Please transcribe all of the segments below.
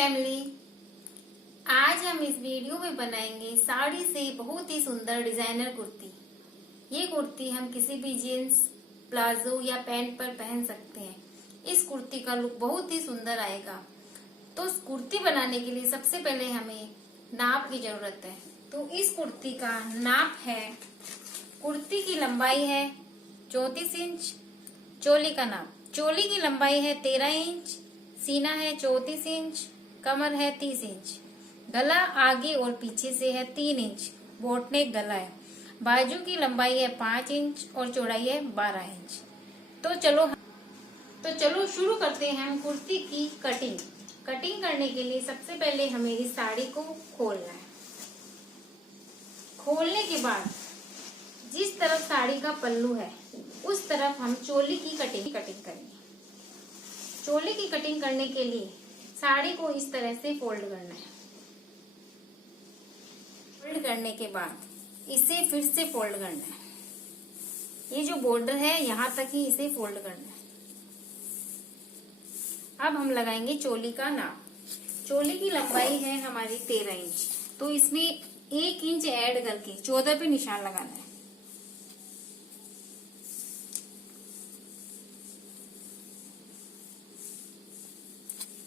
Family. आज हम इस वीडियो में बनाएंगे साड़ी से बहुत ही सुंदर डिजाइनर कुर्ती। ये कुर्ती हम किसी भी जीन्स, प्लाजो या पैंट पर पहन सकते हैं। इस कुर्ती का लुक बहुत ही सुंदर आएगा। तो इस कुर्ती बनाने के लिए सबसे पहले हमें नाप की जरूरत है। तो इस कुर्ती का नाप है, कुर्ती की लंबाई है 34 इंच। चोली का नाप, चोली की लंबाई है 13 इंच, सीना है 34 इंच, कमर है 30 इंच, गला आगे और पीछे से है 3 इंच, बोटनेक गला है। बाजू की लंबाई है 5 इंच और चौड़ाई है 12 इंच। तो चलो शुरू करते हैं हम कुर्ती की कटिंग। कटिंग करने के लिए सबसे पहले हमें इस साड़ी को खोलना है। खोलने के बाद जिस तरफ साड़ी का पल्लू है उस तरफ हम चोली की कटिंग करेंगे। चोली की कटिंग करने के लिए साड़ी को इस तरह से फोल्ड करना है। फोल्ड करने के बाद इसे फिर से फोल्ड करना है। ये जो बॉर्डर है यहाँ तक ही इसे फोल्ड करना है। अब हम लगाएंगे चोली का नाप। चोली की लंबाई है हमारी 13 इंच, तो इसमें 1 इंच ऐड करके 14 पे निशान लगाना है।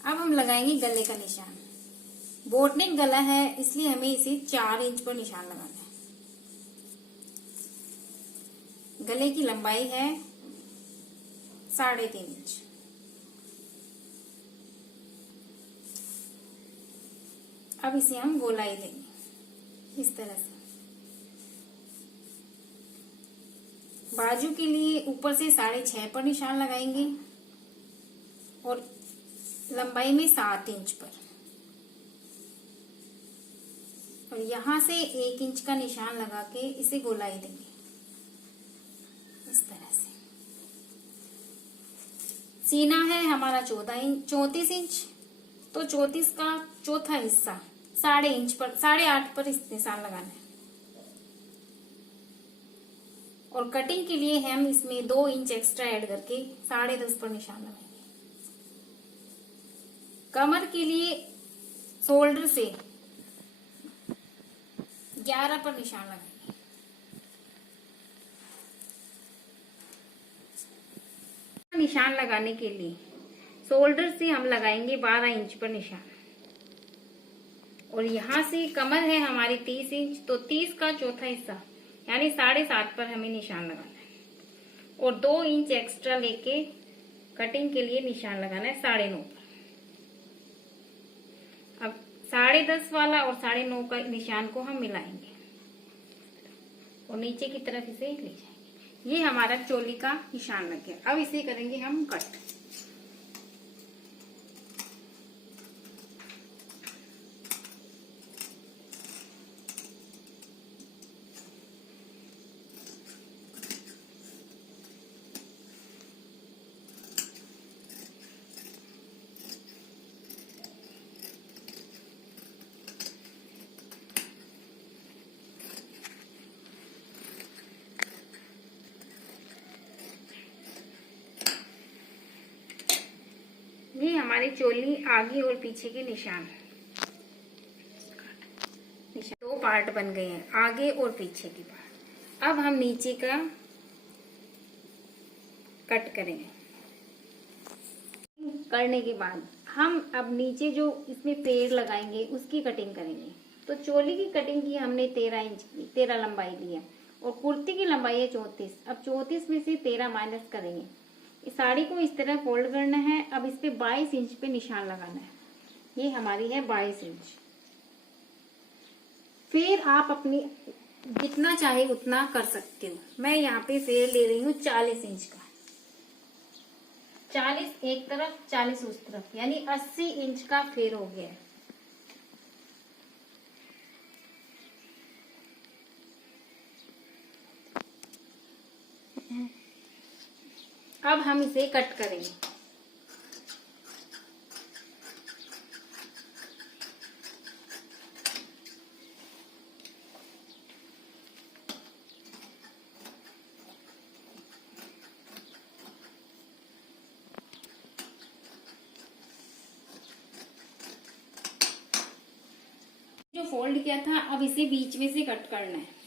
अब हम लगाएंगे गले का निशान। बोटनेक गला है इसलिए हमें इसे 4 इंच पर निशान लगाना है। गले की लंबाई है 3.5 इंच। अब इसे हम गोलाई देंगे इस तरह से। बाजू के लिए ऊपर से 6.5 पर निशान लगाएंगे और लंबाई में 7 इंच पर, और यहां से 1 इंच का निशान लगा के इसे गोलाई देंगे इस तरह से। सीना है हमारा 34 इंच, तो 34 का चौथा हिस्सा 8.5 पर इस निशान लगाना है। और कटिंग के लिए हम इसमें 2 इंच एक्स्ट्रा ऐड करके 10.5 पर निशान लगाएंगे। कमर के लिए शोल्डर से 11 पर निशान लगाएंगे। निशान लगाने के लिए शोल्डर से हम लगाएंगे 12 इंच पर निशान, और यहाँ से कमर है हमारी 30 इंच, तो 30 का चौथा हिस्सा यानी 7.5 पर हमें निशान लगाना है। और 2 इंच एक्स्ट्रा लेके कटिंग के लिए निशान लगाना है 9.5 पर। अब 10.5 वाला और 9.5 का निशान को हम मिलाएंगे और नीचे की तरफ इसे ले जाएंगे। ये हमारा चोली का निशान लग गया। अब इसे करेंगे हम कट। ये हमारी चोली आगे और पीछे के निशान 2 पार्ट बन गए हैं, आगे और पीछे की पार्ट। अब हम नीचे का कट करेंगे। करने के बाद हम अब नीचे जो इसमें पेड़ लगाएंगे उसकी कटिंग करेंगे। तो चोली की कटिंग की हमने 13 इंच की 13 लंबाई ली है, और कुर्ती की लंबाई है 34। अब 34 में से 13 माइनस करेंगे। इस साड़ी को इस तरह फोल्ड करना है। अब इस पे 22 इंच पे निशान लगाना है। ये हमारी है 22 इंच। फिर आप अपनी जितना चाहे उतना कर सकते हो। मैं यहाँ पे फेर ले रही हूँ 40 इंच का। 40 एक तरफ 40 उस तरफ, यानी 80 इंच का फेर हो गया है। अब हम इसे कट करेंगे। फोल्ड किया था, अब इसे बीच में से कट करना है।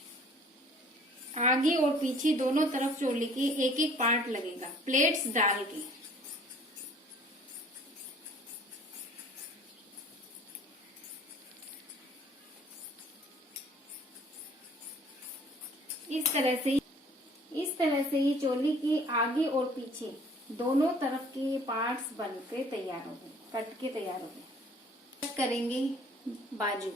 आगे और पीछे दोनों तरफ चोली के एक एक पार्ट लगेगा प्लेट्स डाल के। इस तरह से ही चोली के आगे और पीछे दोनों तरफ के पार्ट्स बनके तैयार हो गए, कट के तैयार हो गए। कट करेंगे बाजू।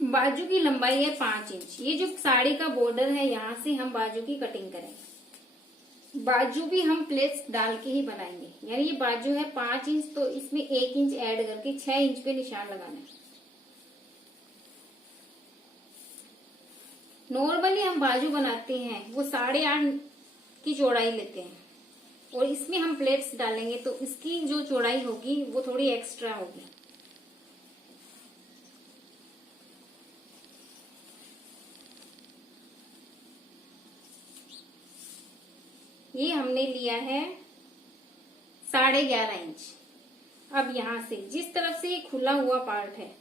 बाजू की लंबाई है 5 इंच। ये जो साड़ी का बॉर्डर है, यहाँ से हम बाजू की कटिंग करेंगे। बाजू भी हम प्लेट्स डाल के ही बनाएंगे, यानी ये बाजू है 5 इंच, तो इसमें 1 इंच ऐड करके 6 इंच पे निशान लगाना है। नॉर्मली हम बाजू बनाते हैं वो 8.5 की चौड़ाई लेते हैं, और इसमें हम प्लेट्स डालेंगे तो इसकी जो चौड़ाई होगी वो थोड़ी एक्स्ट्रा होगी। ये हमने लिया है 11.5 इंच। अब यहाँ से जिस तरफ से ये खुला हुआ पार्ट है,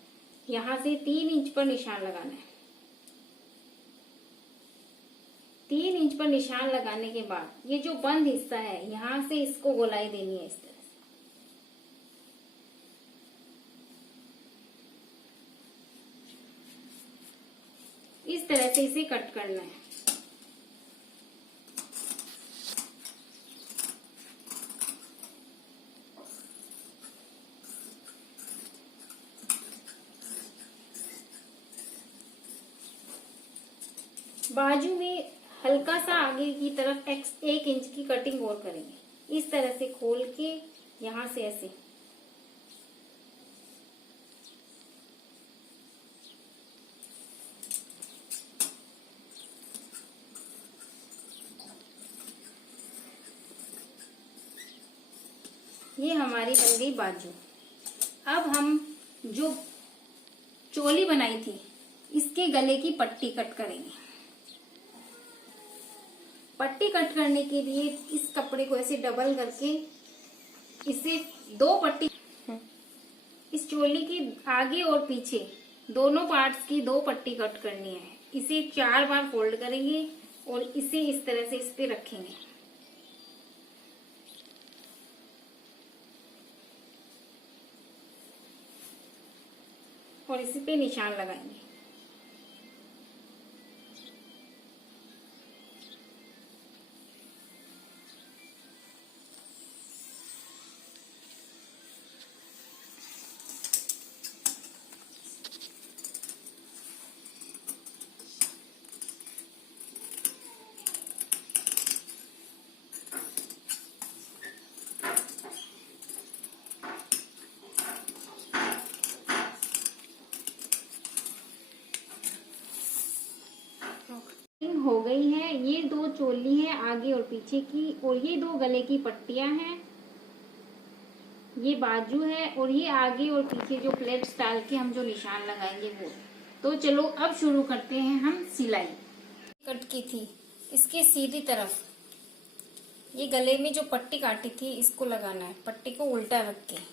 यहाँ से 3 इंच पर निशान लगाना है। 3 इंच पर निशान लगाने के बाद ये जो बंद हिस्सा है, यहाँ से इसको गोलाई देनी है। इस तरह से इसे कट करना है। बाजू में हल्का सा आगे की तरफ 1 इंच की कटिंग और करेंगे। इस तरह से खोल के यहाँ से ऐसे ये हमारी बन गई बाजू। अब हम जो चोली बनाई थी, इसके गले की पट्टी कट करेंगे। पट्टी कट करने के लिए इस कपड़े को ऐसे डबल करके इसे 2 पट्टी, इस चोली की आगे और पीछे दोनों पार्ट्स की 2 पट्टी कट करनी है। इसे 4 बार फोल्ड करेंगे और इसे इस तरह से इस पे रखेंगे। और इसी पे निशान लगाएंगे। हो गई है। ये 2 चोली है आगे और पीछे की, और ये 2 गले की पट्टियां हैं। ये बाजू है, और ये आगे और पीछे जो प्लेट्स डाल के हम जो निशान लगाएंगे वो। तो चलो अब शुरू करते हैं हम सिलाई। कट की थी इसके सीधी तरफ ये गले में जो पट्टी काटी थी इसको लगाना है, पट्टी को उल्टा रख के।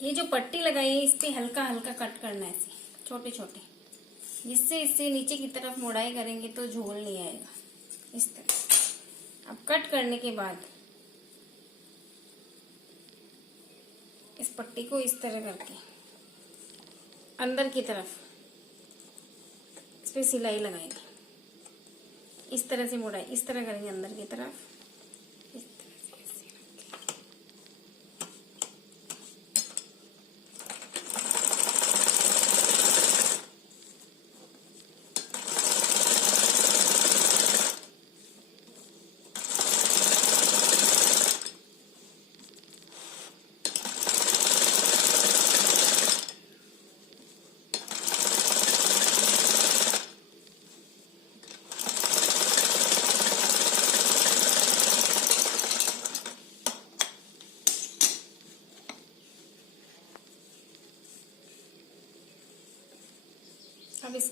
ये जो पट्टी लगाई है इस पे हल्का हल्का कट करना है, ऐसे छोटे छोटे, जिससे इससे नीचे की तरफ मोड़ाई करेंगे तो झोल नहीं आएगा। इस तरह अब कट करने के बाद इस पट्टी को इस तरह करके अंदर की तरफ इस पे सिलाई लगाएंगे। इस तरह से मोड़ाई इस तरह करेंगे अंदर की तरफ।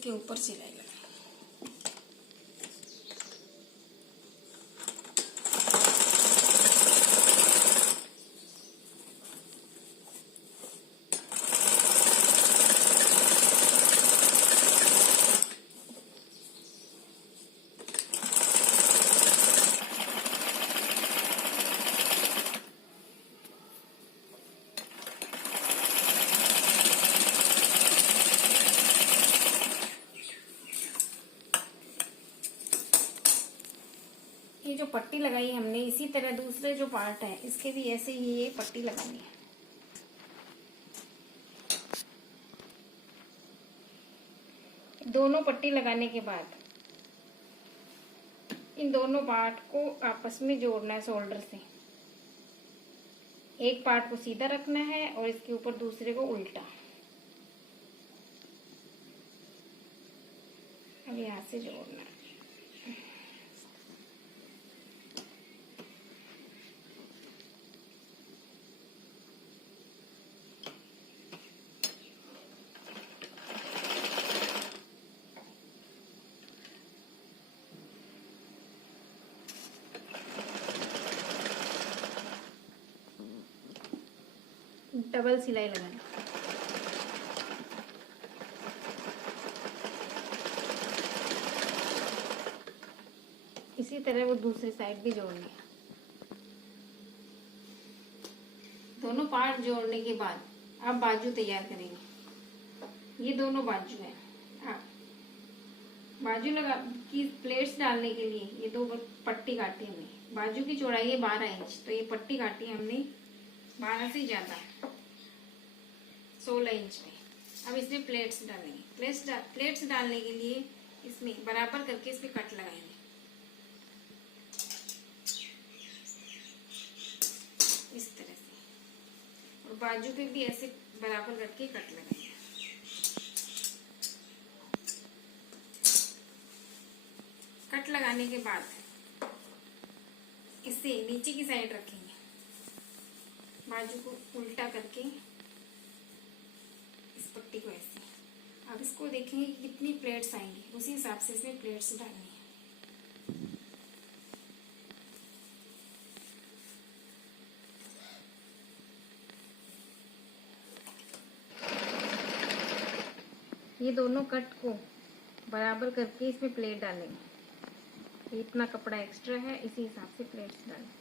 इसके ऊपर सिलाई लगाएंगे। ये जो पट्टी लगाई हमने, इसी तरह दूसरे जो पार्ट है इसके भी ऐसे ही ये पट्टी लगानी है। दोनों पट्टी लगाने के बाद इन दोनों पार्ट को आपस में जोड़ना है शोल्डर से। एक पार्ट को सीधा रखना है और इसके ऊपर दूसरे को उल्टा। अब यहाँ से जोड़ना है। डबल सिलाई लगाना। इसी तरह वो दूसरी साइड भी जोड़नी है। दोनों पार्ट जोड़ने के बाद अब बाजू तैयार करेंगे। ये दोनों बाजू है। बाजू लगा की प्लेट्स डालने के लिए ये दो पट्टी काटी हमने। बाजू की चौड़ाई है 12 इंच, तो ये पट्टी काटी हमने 12 से ज्यादा 16 इंच में। अब इसमें प्लेट्स डालेंगे। प्लेट्स डालने के लिए इसमें बराबर करके इस पे कट लगाएंगे। इस तरह से, और बाजू पे भी ऐसे बराबर करके कट लगाएंगे। कट लगाने के बाद इसे नीचे की साइड रखेंगे, बाजू को उल्टा करके इस पट्टी को ऐसे। अब इसको देखेंगे कि कितनी प्लेट्स आएंगी, उसी हिसाब से इसमें प्लेट्स डालनी है। ये दोनों कट को बराबर करके इसमें प्लेट डालेंगे। इतना कपड़ा एक्स्ट्रा है, इसी हिसाब से प्लेट्स डालें।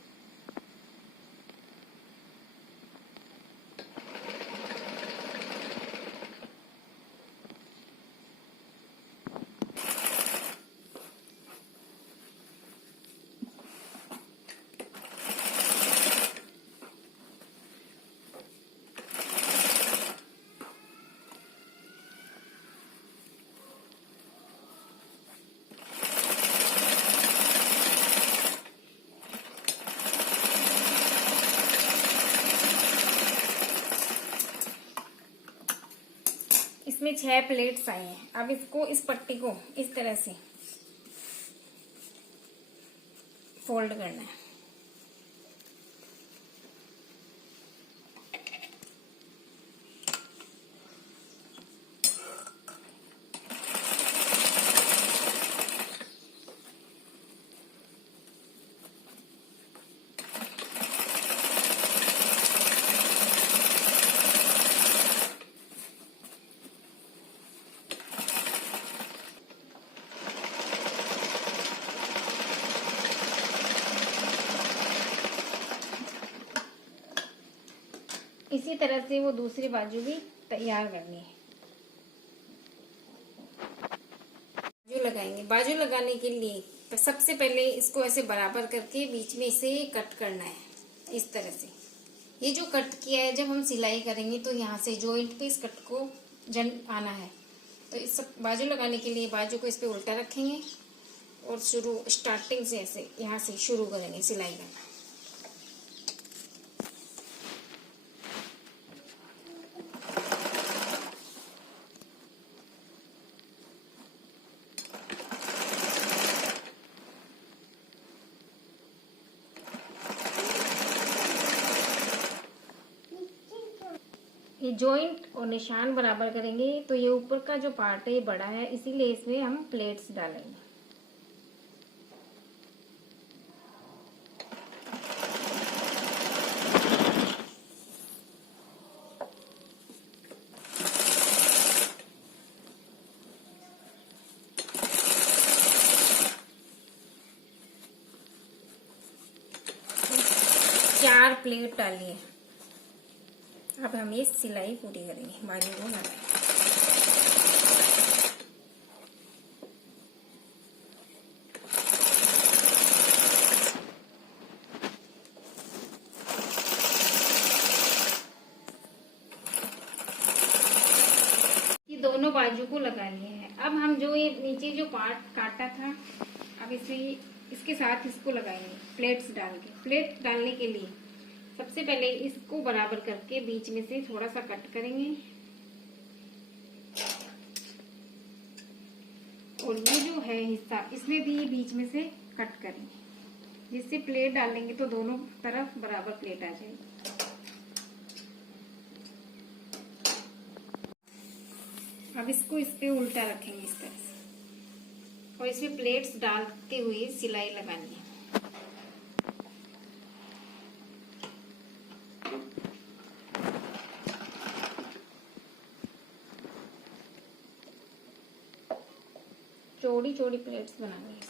इसमें 6 प्लेट्स आई हैं। अब इसको, इस पट्टी को इस तरह से फोल्ड करना है। इसी तरह से वो दूसरी बाजू भी तैयार करनी है। बाजू लगाएंगे। बाजू लगाने के लिए सबसे पहले इसको ऐसे बराबर करके बीच में इसे कट करना है, इस तरह से। ये जो कट किया है, जब हम सिलाई करेंगे तो यहाँ से जॉइंट पे इस कट को जन आना है। तो इस सब बाजू लगाने के लिए बाजू को इस पे उल्टा रखेंगे और स्टार्टिंग से ऐसे यहाँ से शुरू करेंगे सिलाई करना। ये जॉइंट और निशान बराबर करेंगे तो ये ऊपर का जो पार्ट है ये बड़ा है, इसीलिए इसमें हम प्लेट्स डालेंगे। चार प्लेट डालिए। अब हम ये सिलाई पूरी करेंगे, बाजू को लगाएंगे। ये दोनों बाजू को लगा लिए हैं। अब हम जो ये नीचे जो पार्ट काटा था, अब इसे इसके साथ इसको लगाएंगे प्लेट्स डाल के। प्लेट डालने के लिए सबसे पहले इसको बराबर करके बीच में से थोड़ा सा कट करेंगे और ये जो है हिस्सा इसमें भी बीच में से कट करेंगे, जिससे प्लेट डालेंगे तो दोनों तरफ बराबर प्लेट आ जाएगी। अब इसको इस पे उल्टा रखेंगे इस तरह से और इसमें प्लेट्स डालते हुए सिलाई लगानी है। चौड़ी चौड़ी प्लेट्स बनानी है।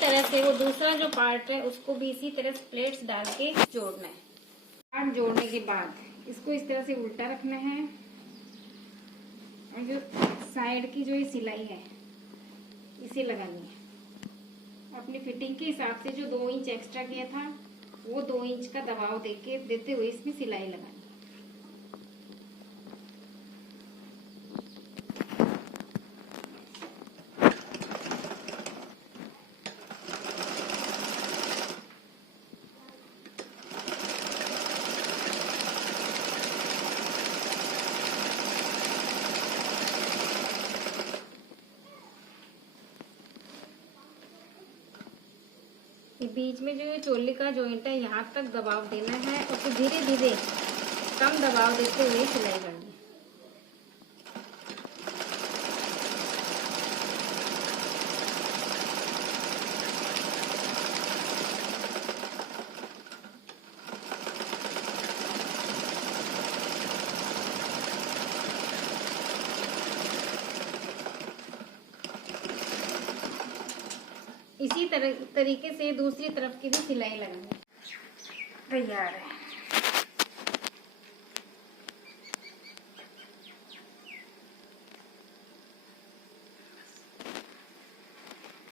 तरह से वो दूसरा जो पार्ट है उसको भी इसी तरह से प्लेट्स डाल के जोड़ना है। पार्ट जोड़ने के बाद इसको इस तरह से उल्टा रखना है और जो साइड की जो ये सिलाई है इसे लगानी है। अपनी फिटिंग के हिसाब से जो 2 इंच एक्स्ट्रा किया था वो 2 इंच का दबाव देते हुए इसमें सिलाई लगानी है। बीच में जो ये चोली का जॉइंट है यहाँ तक दबाव देना है और फिर धीरे धीरे कम दबाव देते हुए सिलाई करनी है। इसी तरीके से दूसरी तरफ की भी सिलाई लगानी है। तैयार है।